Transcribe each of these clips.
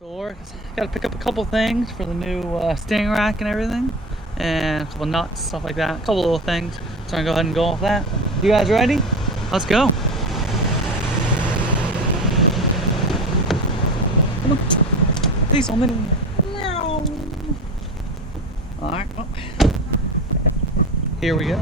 Store. Got to pick up a couple things for the new steering rack and everything, and a couple nuts, stuff like that. A couple little things. So I'm gonna go ahead and go off that. You guys ready? Let's go. Come on. Please, one minute. Meow. All right. Well, here we go.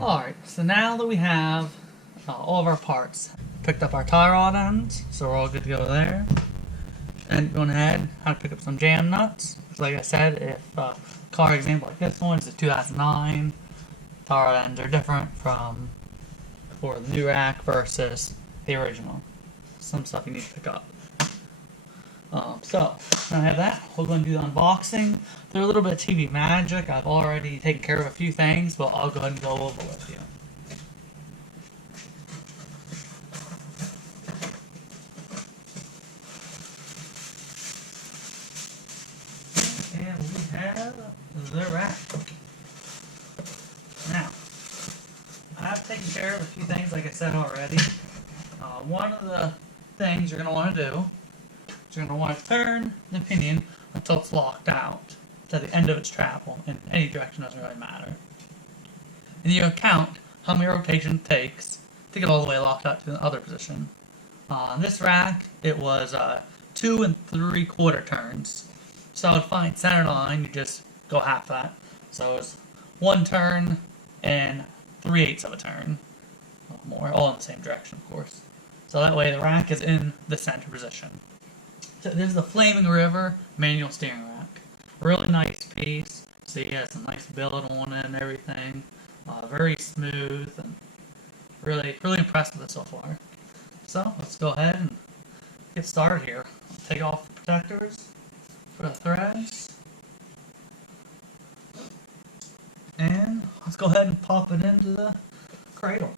Alright, so now that we have all of our parts, picked up our tie rod ends, so we're all good to go there. And going ahead, had to pick up some jam nuts. Like I said, if a car example like this one is a 2009, tie rod ends are different from for the new rack versus the original. Some stuff you need to pick up. So, now I have that. We're going to do the unboxing. There's a little bit of TV magic. I've already taken care of a few things, but I'll go ahead and go over with you. And we have the rack. Now, I have taken care of a few things, like I said already. One of the things you're going to want to do, you're going to want to turn the pinion until it's locked out to the end of its travel in any direction. Doesn't really matter. And you count how many rotations it takes to get all the way locked out to the other position. On this rack, it was 2 3/4 turns. So to find center line, you just go half that. So it's 1 turn and 3/8 of a turn. More, all in the same direction, of course. So that way the rack is in the center position. So this is the Flaming River manual steering rack. Really nice piece. See, it has some nice billet on it and everything. Very smooth and really impressed with it so far. So let's go ahead and get started here. Take off the protectors for the threads. And let's go ahead and pop it into the cradle.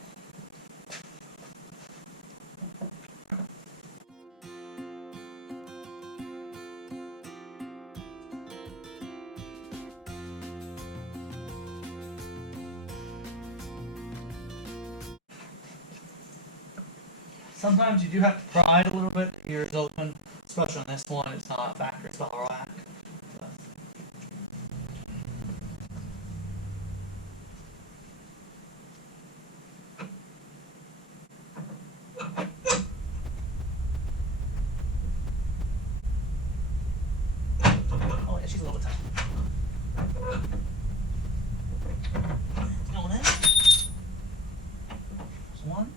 Sometimes you do have to pry it a little bit, the ears open, especially on this one. It's not a factory style rack. Oh yeah, she's a little tight. Going in. There's one.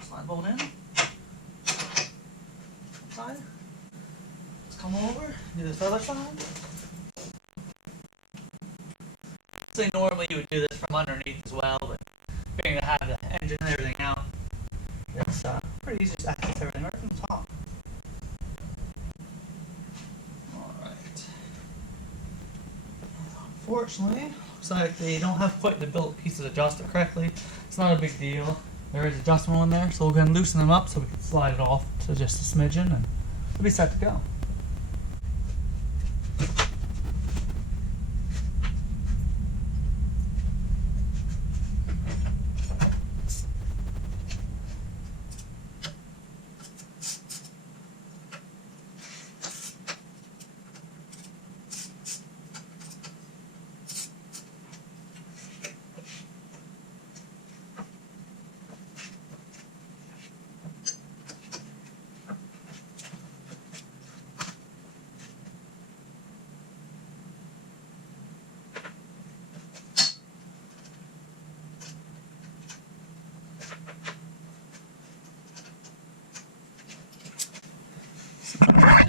Slide bolt in. Let's come over, do this other side. So normally you would do this from underneath as well, but being to have the engine and everything out, it's pretty easy to access everything right from the top. Alright. Unfortunately, looks like they don't have quite the built pieces adjusted correctly. It's not a big deal. There is adjustment on there, so we're going to loosen them up so we can slide it off to just a smidgen and we'll be set to go.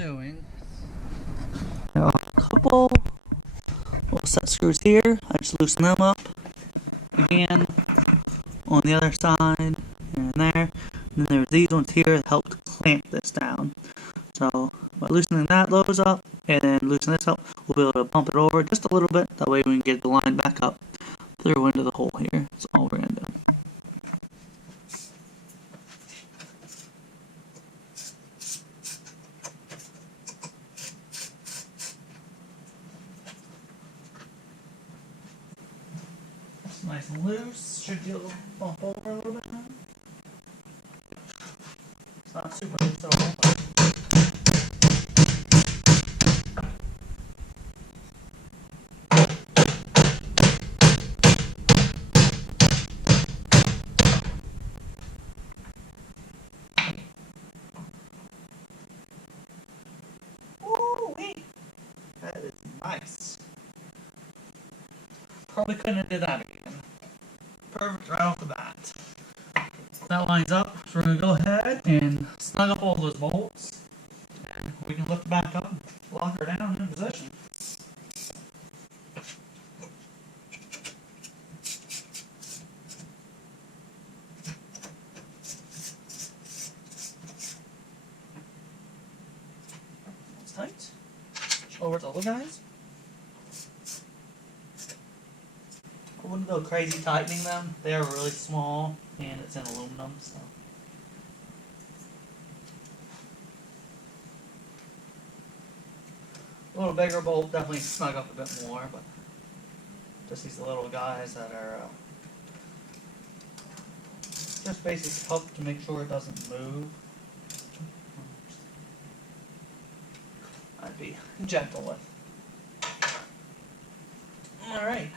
doing a couple set screws here, I just loosen them up again on the other side, here and there. And then there's these ones here that help to clamp this down. So by loosening those up and then loosening this up, we'll be able to bump it over just a little bit. That way we can get the line back up through into the hole here. That's all we're going to do. It's nice and loose. Should be able to bump over a little bit now. It's not super loose at all. That is nice. Probably couldn't have did that again. Perfect right off the bat. That lines up, so we're going to go ahead and snug up all those bolts. And we can lift it back up and lock her down in position. It's tight. Over to the guys. I wouldn't go crazy tightening them. They are really small and it's in aluminum. So. A little bigger bolt definitely snug up a bit more, but just these little guys that are just basically help to make sure it doesn't move. I'd be gentle with. Alright,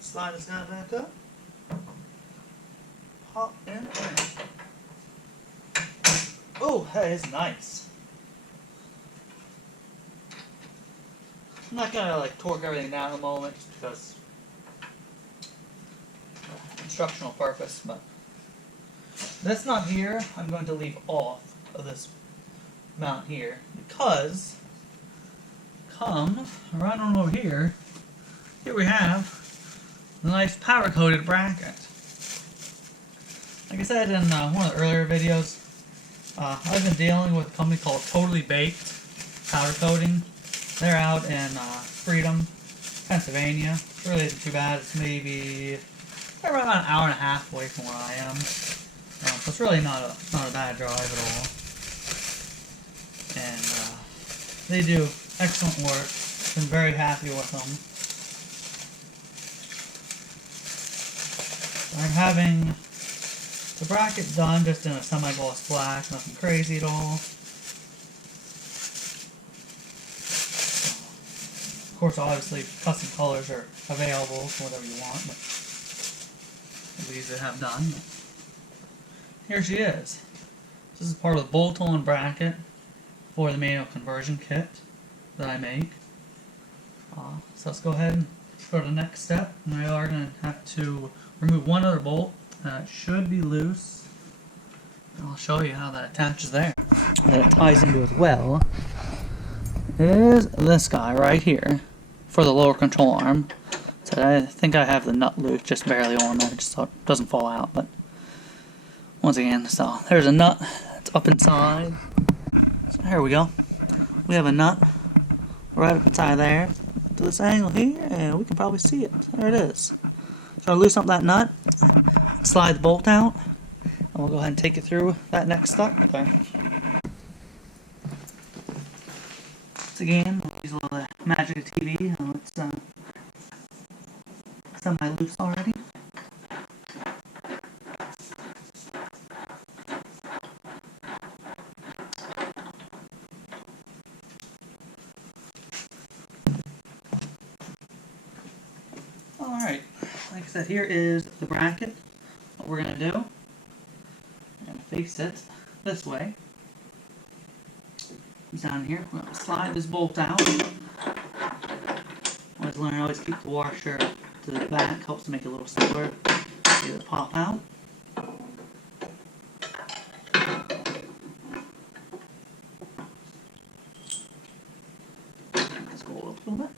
slide this guy back up. Hop and down. Oh, that is nice. I'm not gonna like torque everything down in a moment just because instructional purpose, but this nut here I'm going to leave off of this mount here because come right on over here we have the nice powder coated bracket. Like I said in one of the earlier videos, I've been dealing with a company called Totally Baked Powder Coating. They're out in Freedom, Pennsylvania. It really isn't too bad. It's maybe around an hour and a half away from where I am. So it's really not a bad drive at all. And they do excellent work. Been very happy with them. I'm having the bracket done just in a semi-gloss black, nothing crazy at all. Of course, obviously, custom colors are available for whatever you want, which we usually have done. Here she is. This is part of the bolt-on bracket for the manual conversion kit that I make. So let's go ahead and go to the next step. We are going to have to remove one other bolt that should be loose. I'll show you how that attaches there. What ties it as well is this guy right here for the lower control arm. So I think I have the nut loose just barely on there, just so it doesn't fall out. But once again, so there's a nut that's up inside. So here we go. We have a nut right up inside there. To this angle here, and we can probably see it. There it is. So I'll loosen up that nut, slide the bolt out, and we'll go ahead and take you through that next step. Once again, we'll use a little magic of TV. It's semi-loose already. Alright, like I said, here is the bracket. What we're going to do, we're going to face it this way. Down here, we're going to slide this bolt out. Always learn, always keep the washer to the back, helps to make it a little simpler. Get it pop out. Let's roll it up a little bit.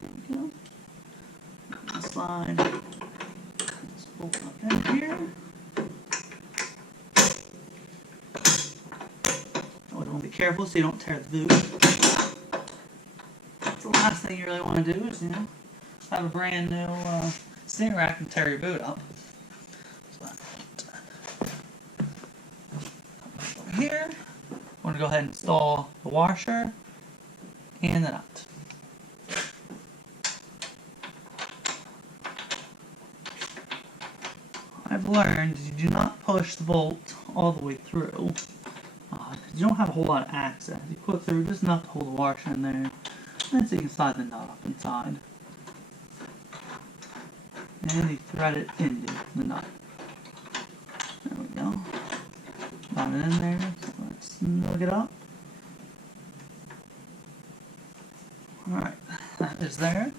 slide this bolt in here. Oh, be careful so you don't tear the boot. That's the last thing you really want to do is, have a brand new steering rack and tear your boot up. So here, I'm going to go ahead and install the washer and the nut. I've learned you do not push the bolt all the way through. You don't have a whole lot of access. You put through just enough to hold the washer in there, and so you can slide the nut up inside. And you thread it into the nut. There we go. Got it in there. Snug it up. Alright, that is there.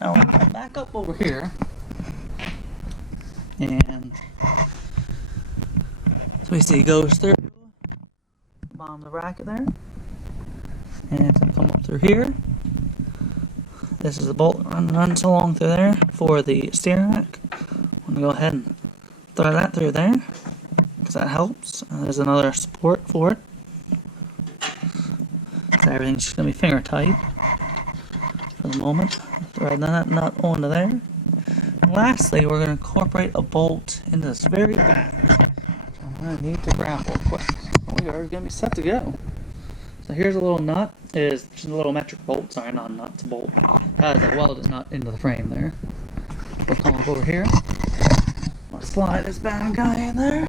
Now we're going to back up over here. And so we see it goes through the bottom of the bracket there. And it's going to come up through here. This is the bolt that runs along through there for the steering rack. I'm going to go ahead and throw that through there because that helps. And there's another support for it. So everything's just going to be finger tight for the moment. Thread that nut onto there. And lastly, we're going to incorporate a bolt in this very back. I need to grapple quick. We are going to be set to go. So here's a little nut. It is just a little metric bolt. Sorry, not a nut, it's a bolt. Has a welded nut into the frame there. We'll come over here. I'll slide this bad guy in there.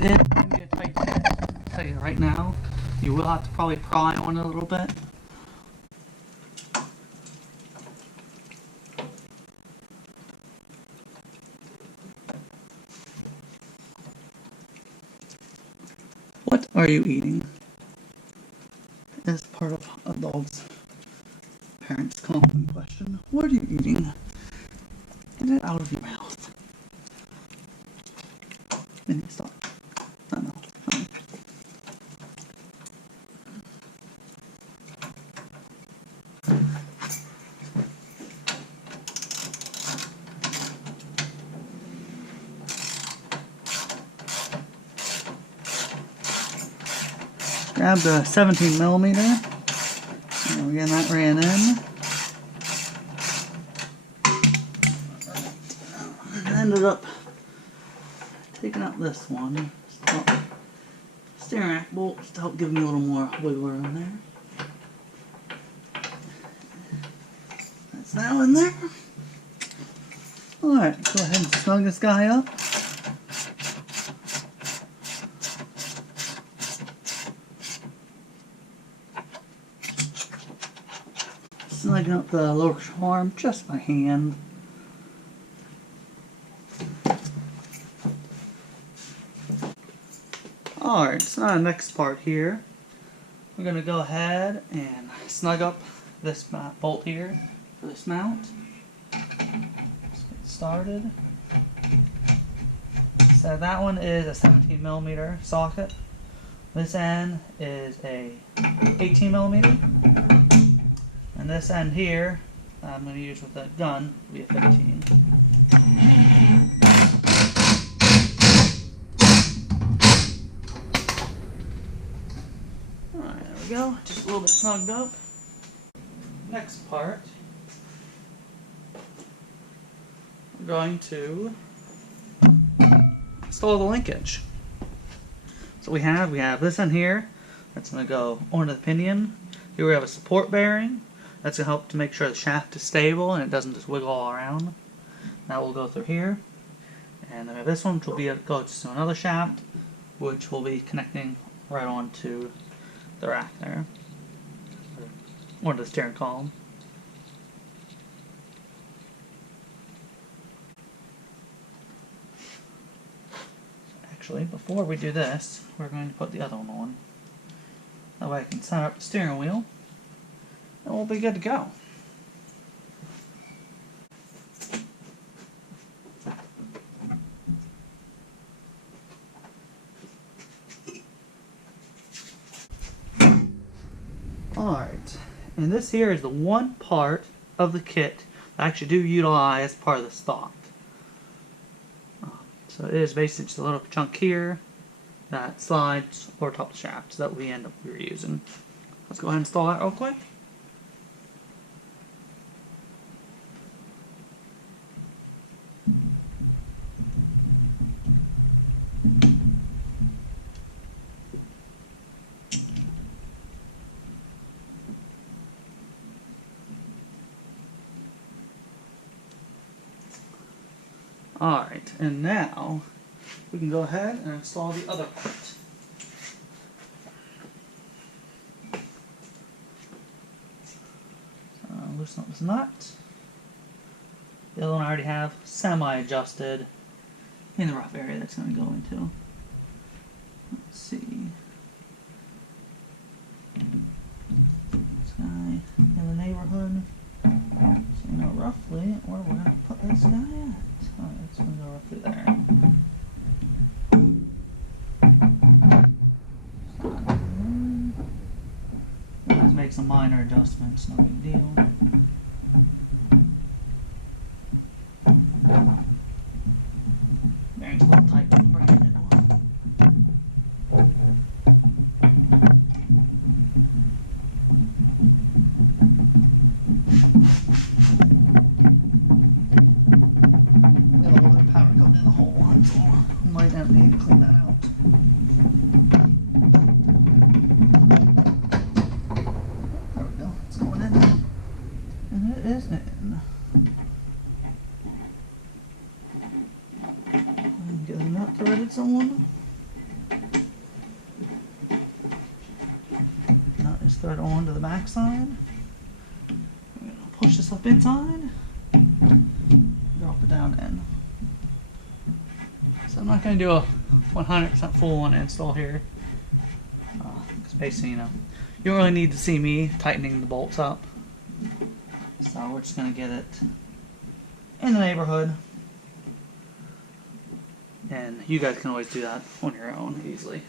And it's going to be a tight fit. I'll tell you right now, you will have to probably pry on it a little bit. What are you eating? As part of a dog's parents' common question. What are you eating? Get it out of your mouth. Then you stop. I know. Grab the 17mm. And we're getting that ran in. I ended up taking out this one. Steering rack bolt just to help give me a little more wiggle room there. That's now in there. Alright, go ahead and snug this guy up. Snugging up the lower arm just by hand. Alright, so now the next part here, we're going to go ahead and snug up this bolt here for this mount. Let's get started. So that one is a 17mm socket. This end is a 18mm. And this end here, I'm going to use with the gun, be a 15. Alright, there we go. Just a little bit snugged up. Next part, I'm going to install the linkage. So we have this end here. That's going to go onto the pinion. Here we have a support bearing. That's going to help to make sure the shaft is stable and it doesn't just wiggle all around. Now we'll go through here. And then this one will go to another shaft, which will be connecting right onto the rack there. Onto the steering column. Actually, before we do this, we're going to put the other one on. That way I can set up the steering wheel. And we'll be good to go. Alright, and this here is the one part of the kit I actually do utilize part of the stock. So it is basically just a little chunk here that slides over top of the shaft, so that we end up using. Let's go ahead and install that real quick. Alright, and now we can go ahead and install the other part. Loosen up this nut. The other one I already have semi-adjusted in the rough area that's going to go into. Let's see. This guy in the neighborhood. So roughly, where am I going to put this guy at? Oh, it's going to go roughly there. Let's make some minor adjustments, not a big deal. There's a little tight right now. Get the nut threaded somewhere. Nut is thread on to the back side. Push this up inside. Drop it down in. So I'm not going to do a 100% full one install here. Because basically, you don't really need to see me tightening the bolts up. So we're just going to get it in the neighborhood. And you guys can always do that on your own easily.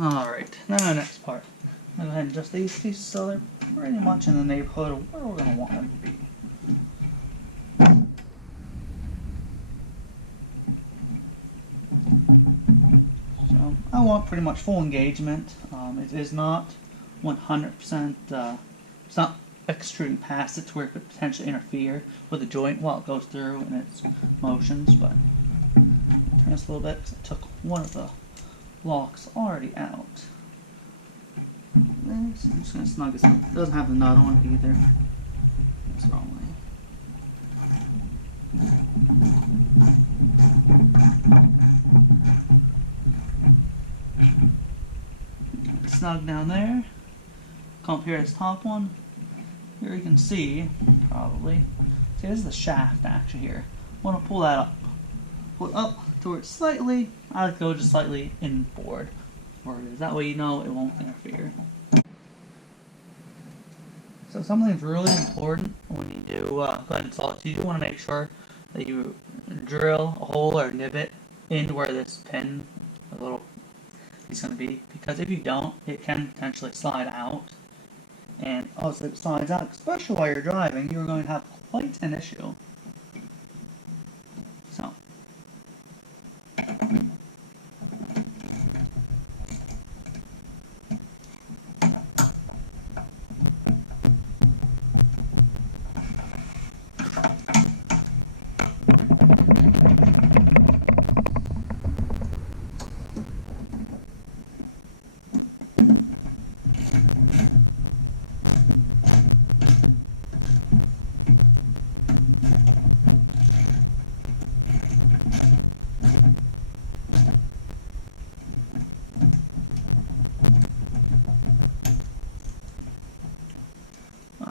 Alright, now the next part. Go ahead and adjust these pieces so they're pretty much in the neighborhood of where we're going to want it. So, I want pretty much full engagement. It is not 100%, it's not extruding past it to where it could potentially interfere with the joint while it goes through in its motions, but just a little bit. Took one of the locks already out. And so I'm just going to snug this up. It doesn't have the nut on it either. So keep it snug down there. Come up here to this top one. Here you can see, probably, see this is the shaft actually here. I want to pull that up. Pull it up towards slightly, I like to go just slightly inboard. That way you know it won't interfere. So something that's really important when you do go ahead and install it, you do want to make sure that you drill a hole or divot into where this pin is going to be. Because if you don't, it can potentially slide out. And also it slides out, especially while you're driving, you're going to have quite an issue. So.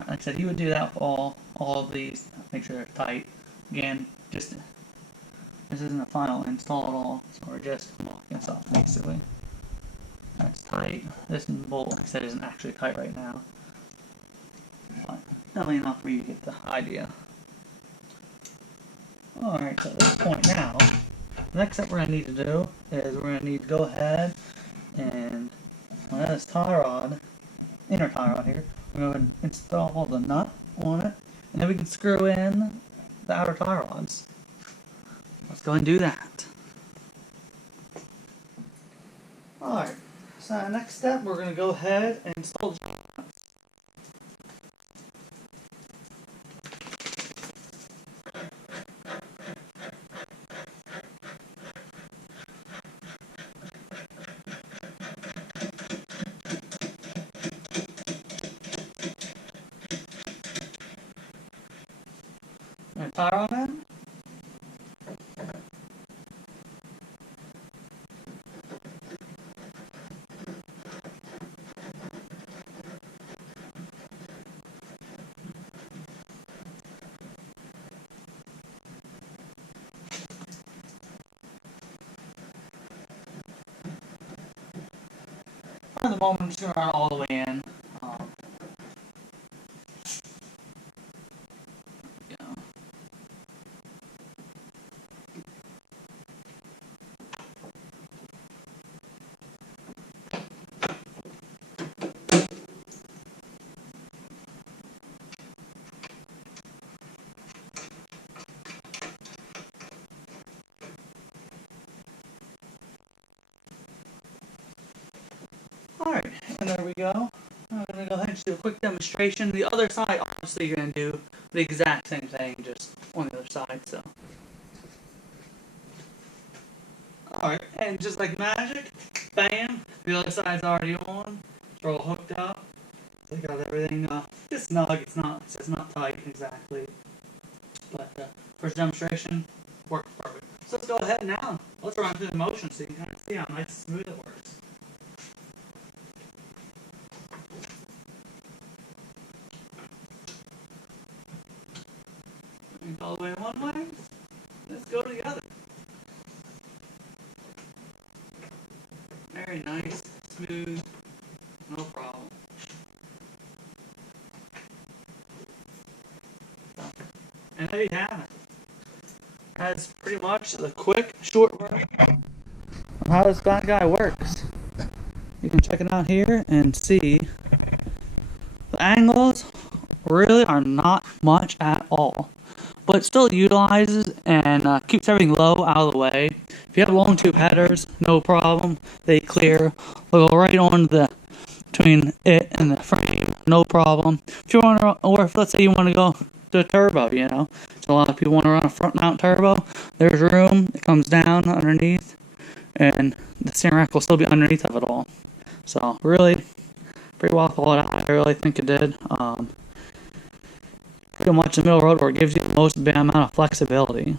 Like I said, you would do that with all of these. Make sure they're tight. Again, this isn't a final install at all. So we're just walking something basically. That's tight. This bolt, like I said, isn't actually tight right now. But definitely enough for you to get the idea. Alright, so at this point now, the next step we're going to need to do is we're going to need to go ahead and that is tie rod, inner tie rod here. We're going to install the nut on it, and then we can screw in the outer tie rods. Let's go and do that. Alright, so next step, we're going to go ahead and install tie on that. For the moment, I'm just going to run all the way in. Alright, and there we go. I'm going to go ahead and do a quick demonstration. The other side, obviously, you're going to do the exact same thing, just on the other side, so. Alright, and just like magic, bam, the other side's already on. It's all hooked up. So I got everything, it's snug, it's not tight exactly. But, first demonstration, worked perfect. So let's go ahead now. Let's run through the motion so you can kind of see how nice and smooth it works. All the way one way, let's go together. Very nice, smooth, no problem. And there you have it. That's pretty much the quick, short version of how this bad guy works. You can check it out here and see the angles really are not much at all. But it still utilizes and keeps everything low out of the way. If you have long tube headers, no problem. They clear. They'll go right on between it and the frame, no problem. If you want to, or if let's say you want to go to turbo, you know, so a lot of people want to run a front mount turbo. There's room. It comes down underneath, and the steering rack will still be underneath of it all. So really, pretty well thought out. I really think it did. Pretty much in the middle of the road where it gives you the most amount of flexibility.